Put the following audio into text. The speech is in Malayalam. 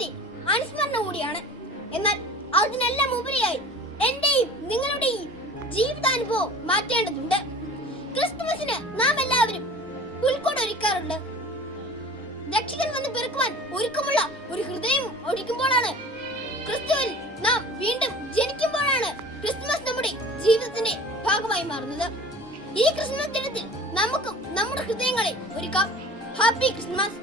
ക്രിസ്തുവിന്റെ അനുസ്മരണം കൂടിയാണ്. എന്നാൽ അതിനെല്ലാം ഉപരിയായി എന്റെയും നിങ്ങളുടെയും ജീവിതാനുഭവം മാറ്റേണ്ടതുണ്ട്. ക്രിസ്തുമസിന് നാം എല്ലാവരും പുൽക്കൂട് ഒരുക്കാറുണ്ട്. രക്ഷകൻ വന്ന് പിറക്കുവാൻ ഒരുക്കമുള്ള ഒരു ഹൃദയം ഒടിക്കുമ്പോഴാണ്, ക്രിസ്തുവിൽ നാം വീണ്ടും ജനിക്കുമ്പോഴാണ് ക്രിസ്തുമസ് നമ്മുടെ ജീവിതത്തിന്റെ ഭാഗമായി മാറുന്നത്. ഈ ക്രിസ്മസ് ദിനത്തിൽ നമുക്കും നമ്മുടെ ഹൃദയങ്ങളെ ഒരുക്കാം. Happy Christmas.